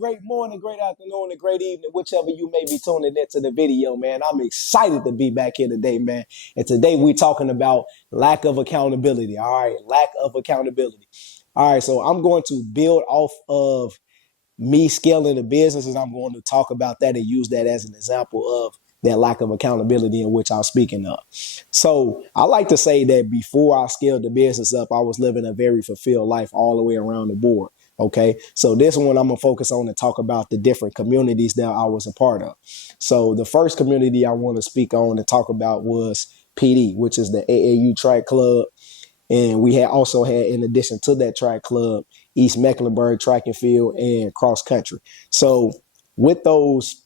great morning, great afternoon, and great evening, whichever you may be tuning into the video, man. I'm excited to be back here today, man. And today we're talking about lack of accountability. All right, lack of accountability. All right, so I'm going to build off of me scaling the business, and I'm going to talk about that and use that as an example of that lack of accountability in which I'm speaking of. So I like to say that before I scaled the business up, I was living a very fulfilled life all the way around the board. Okay, so this one I'm gonna focus on and talk about the different communities that I was a part of. So the first community I want to speak on and talk about was PD, which is the AAU track club. And we had also had, in addition to that track club, East Mecklenburg track and field and cross country. So with those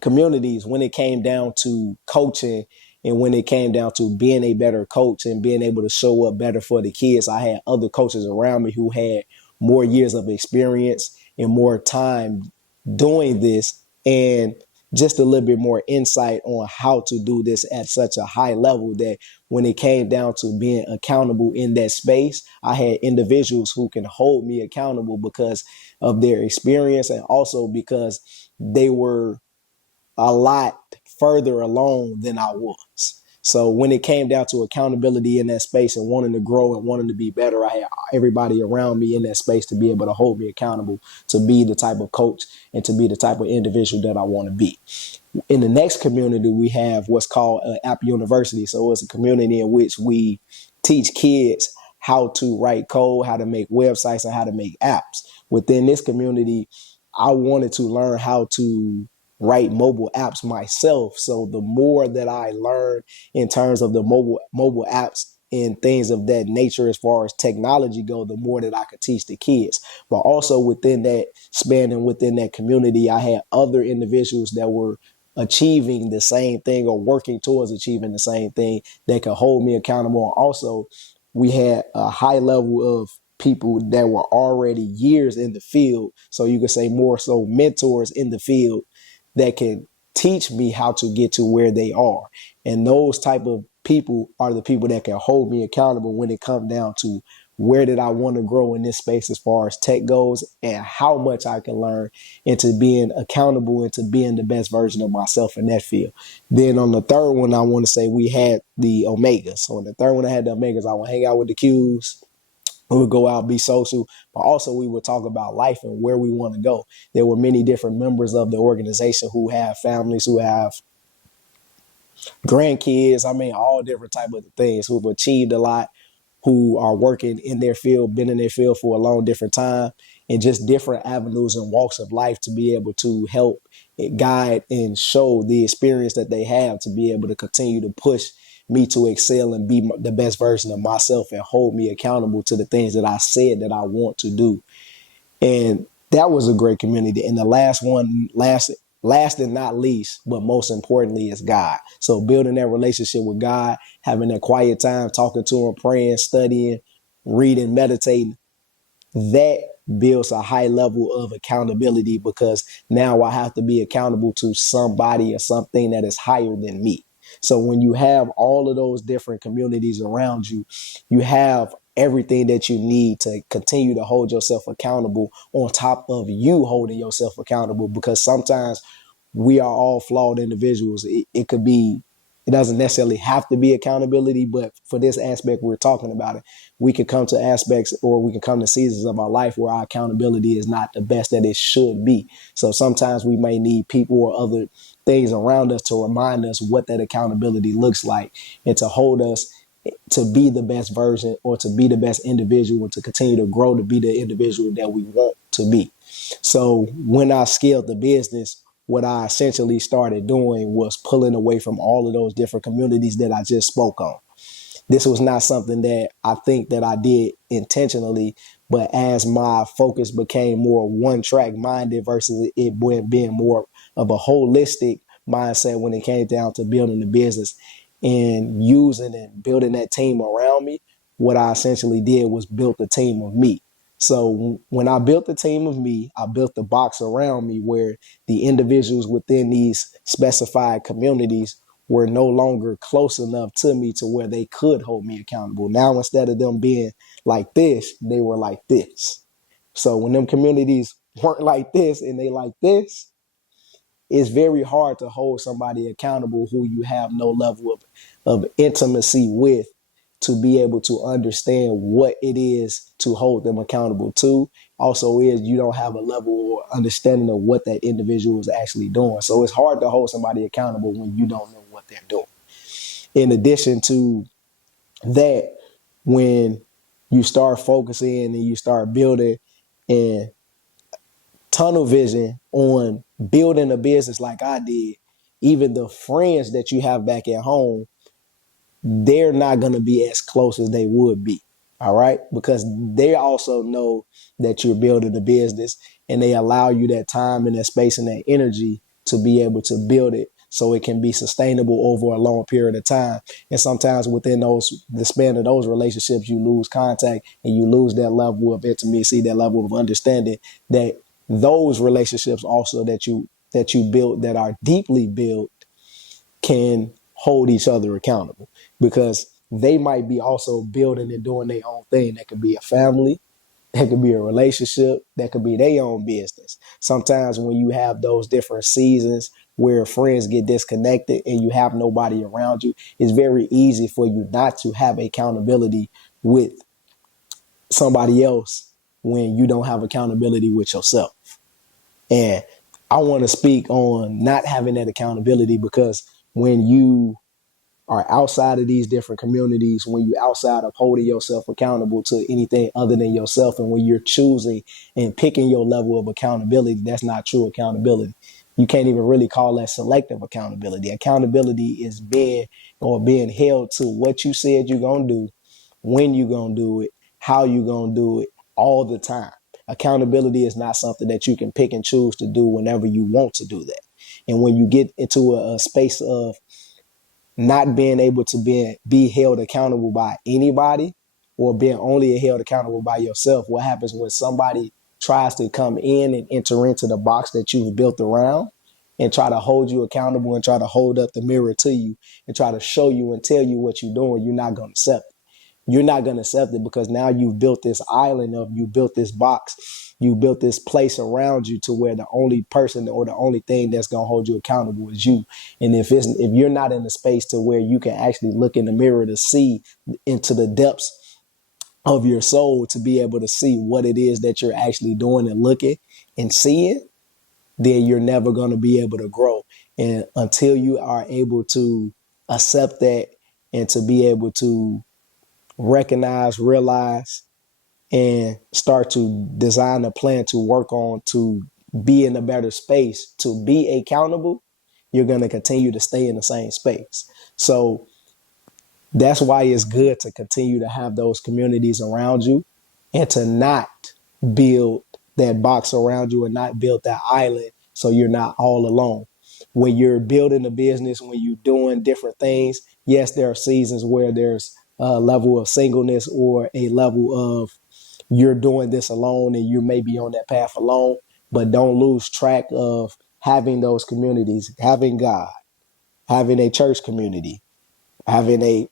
communities, when it came down to coaching and when it came down to being a better coach and being able to show up better for the kids, I had other coaches around me who had more years of experience and more time doing this, and just a little bit more insight on how to do this at such a high level that when it came down to being accountable in that space, I had individuals who can hold me accountable because of their experience and also because they were a lot further along than I was. So when it came down to accountability in that space and wanting to grow and wanting to be better, I had everybody around me in that space to be able to hold me accountable to be the type of coach and to be the type of individual that I want to be. In the next community, we have what's called App University. So it's a community in which we teach kids how to write code, how to make websites, and how to make apps. Within this community, I wanted to learn how to write mobile apps myself. So the more that I learn in terms of the mobile apps and things of that nature as far as technology go, the more that I could teach the kids. But also within that span and within that community, I had other individuals that were achieving the same thing or working towards achieving the same thing that could hold me accountable. And also, we had a high level of people that were already years in the field. So you could say more so mentors in the field that can teach me how to get to where they are. And those type of people are the people that can hold me accountable when it comes down to where did I want to grow in this space as far as tech goes and how much I can learn into being accountable and to being the best version of myself in that field. Then on the third one, I want to say we had the Omegas. So on the third one, I had the Omegas. I would hang out with the Qs. We would go out, be social, but also we would talk about life and where we want to go. There were many different members of the organization who have families, who have grandkids. I mean, all different type of things, who've achieved a lot, who are working in their field, been in their field for a long different time, and just different avenues and walks of life to be able to help guide and show the experience that they have to be able to continue to push me to excel and be the best version of myself and hold me accountable to the things that I said that I want to do. And that was a great community. And the last one, last and not least, but most importantly, is God. So building that relationship with God, having that quiet time, talking to him, praying, studying, reading, meditating, that builds a high level of accountability because now I have to be accountable to somebody or something that is higher than me. So when you have all of those different communities around you, you have everything that you need to continue to hold yourself accountable on top of you holding yourself accountable, because sometimes we are all flawed individuals. It could be, it doesn't necessarily have to be accountability, but for this aspect we're talking about it, we could come to aspects or we can come to seasons of our life where our accountability is not the best that it should be. So sometimes we may need people or other things around us to remind us what that accountability looks like and to hold us to be the best version or to be the best individual and to continue to grow to be the individual that we want to be. So when I scaled the business, what I essentially started doing was pulling away from all of those different communities that I just spoke on. This was not something that I think that I did intentionally, but as my focus became more one track minded versus it being more of a holistic mindset when it came down to building the business and using and building that team around me, what I essentially did was built a team of me. So when I built the team of me, I built the box around me where the individuals within these specified communities were no longer close enough to me to where they could hold me accountable. Now, instead of them being like this, they were like this. So when them communities weren't like this and they like this, it's very hard to hold somebody accountable who you have no level of intimacy with, to be able to understand what it is to hold them accountable to. Also, is you don't have a level or understanding of what that individual is actually doing. So it's hard to hold somebody accountable when you don't know what they're doing. In addition to that, when you start focusing and you start building and tunnel vision on building a business like I did, even the friends that you have back at home, they're not going to be as close as they would be. All right. Because they also know that you're building a business, and they allow you that time and that space and that energy to be able to build it so it can be sustainable over a long period of time. And sometimes within the span of those relationships, you lose contact and you lose that level of intimacy, that level of understanding, that those relationships also that you build, that are deeply built, can hold each other accountable, because they might be also building and doing their own thing. That could be a family, that could be a relationship, that could be their own business. Sometimes when you have those different seasons where friends get disconnected and you have nobody around you, it's very easy for you not to have accountability with somebody else when you don't have accountability with yourself. And I want to speak on not having that accountability, because when you are outside of these different communities, when you outside of holding yourself accountable to anything other than yourself, and when you're choosing and picking your level of accountability, that's not true accountability. You can't even really call that selective accountability. Accountability is being held to what you said you're going to do, when you're going to do it, how you're going to do it, all the time. Accountability is not something that you can pick and choose to do whenever you want to do that. And when you get into a space of not being able to be held accountable by anybody, or being only held accountable by yourself, what happens when somebody tries to come in and enter into the box that you've built around and try to hold you accountable and try to hold up the mirror to you and try to show you and tell you what you're doing, you're not going to accept it. You're not going to accept it, because now you've built this island you built this box, you built this place around you to where the only person or the only thing that's going to hold you accountable is you. And if you're not in a space to where you can actually look in the mirror to see into the depths of your soul, to be able to see what it is that you're actually doing and looking and seeing, then you're never going to be able to grow. And until you are able to accept that and to be able to recognize, realize, and start to design a plan to work on to be in a better space, to be accountable, you're going to continue to stay in the same space. So that's why it's good to continue to have those communities around you, and to not build that box around you and not build that island so you're not all alone. When you're building a business, when you're doing different things, yes, there are seasons where there's a level of singleness or a level of you're doing this alone and you may be on that path alone, but don't lose track of having those communities, having God, having a church community, having a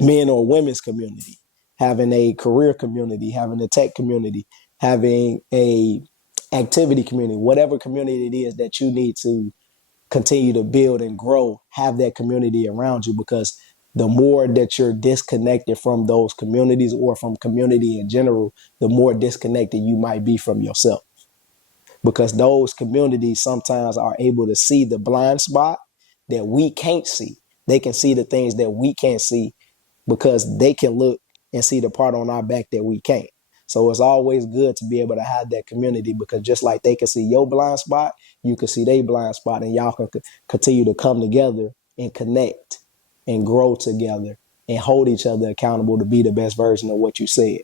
men or women's community, having a career community, having a tech community, having a activity community, whatever community it is that you need to continue to build and grow, have that community around you, because the more that you're disconnected from those communities or from community in general, the more disconnected you might be from yourself, because those communities sometimes are able to see the blind spot that we can't see. They can see the things that we can't see, because they can look and see the part on our back that we can't. So it's always good to be able to have that community, because just like they can see your blind spot, you can see their blind spot, and y'all can continue to come together and connect and grow together and hold each other accountable to be the best version of what you said.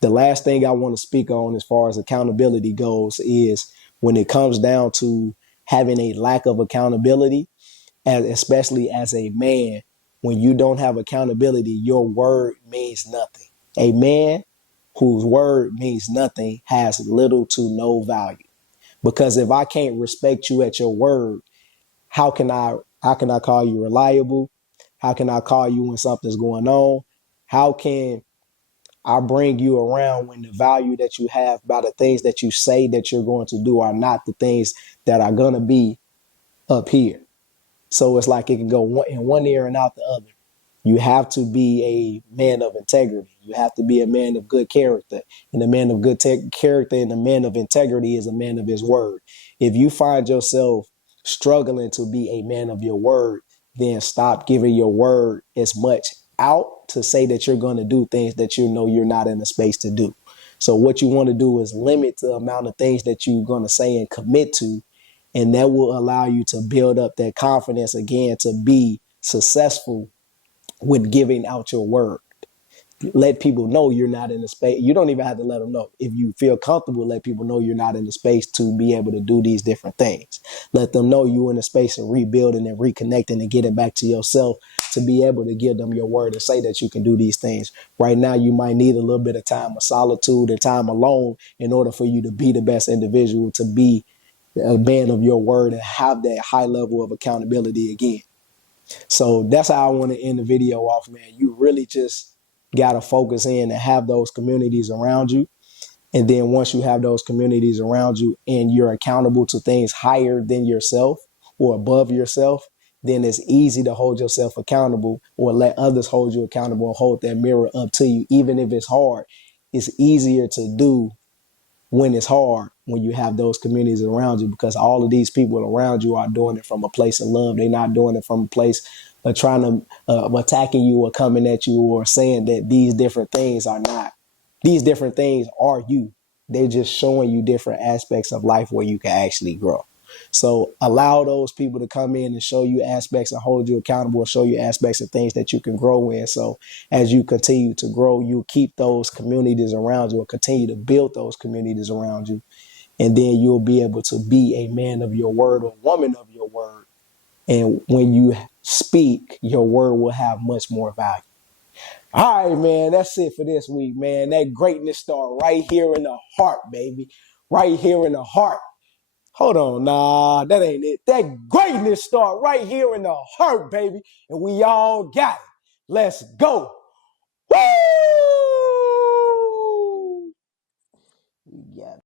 The last thing I want to speak on as far as accountability goes is when it comes down to having a lack of accountability, especially as a man, when you don't have accountability, your word means nothing. A man whose word means nothing has little to no value. Because if I can't respect you at your word, how can I call you reliable? How can I call you when something's going on? How can I bring you around when the value that you have by the things that you say that you're going to do are not the things that are going to be up here. So it's like it can go in one ear and out the other. You have to be a man of integrity. You have to be a man of good character. And a man of good character and a man of integrity is a man of his word. If you find yourself struggling to be a man of your word, then stop giving your word as much out to say that you're going to do things that you know you're not in the space to do. So what you want to do is limit the amount of things that you're going to say and commit to, and that will allow you to build up that confidence again to be successful with giving out your word. Let people know you're not in the space. You don't even have to let them know. If you feel comfortable, let people know you're not in the space to be able to do these different things. Let them know you're in the space of rebuilding and reconnecting and getting back to yourself to be able to give them your word and say that you can do these things. Right now, you might need a little bit of time of solitude and time alone in order for you to be the best individual, to be a man of your word and have that high level of accountability again. So that's how I want to end the video off, man. You really just got to focus in and have those communities around you. And then once you have those communities around you and you're accountable to things higher than yourself or above yourself, then it's easy to hold yourself accountable or let others hold you accountable and hold that mirror up to you. Even if it's hard, it's easier to do when it's hard, when you have those communities around you, because all of these people around you are doing it from a place of love. They're not doing it from a place of trying to attacking you or coming at you or saying that these different things are not. These different things are you. They're just showing you different aspects of life where you can actually grow. So allow those people to come in and show you aspects and hold you accountable and show you aspects of things that you can grow in. So as you continue to grow, you keep those communities around you or continue to build those communities around you. And then you'll be able to be a man of your word or woman of your word. And when you speak, your word will have much more value. All right, man, that's it for this week, man. That greatness start right here in the heart, baby. Right here in the heart. Hold on, nah, that ain't it. That greatness start right here in the heart, baby. And we all got it. Let's go. Woo! Yeah.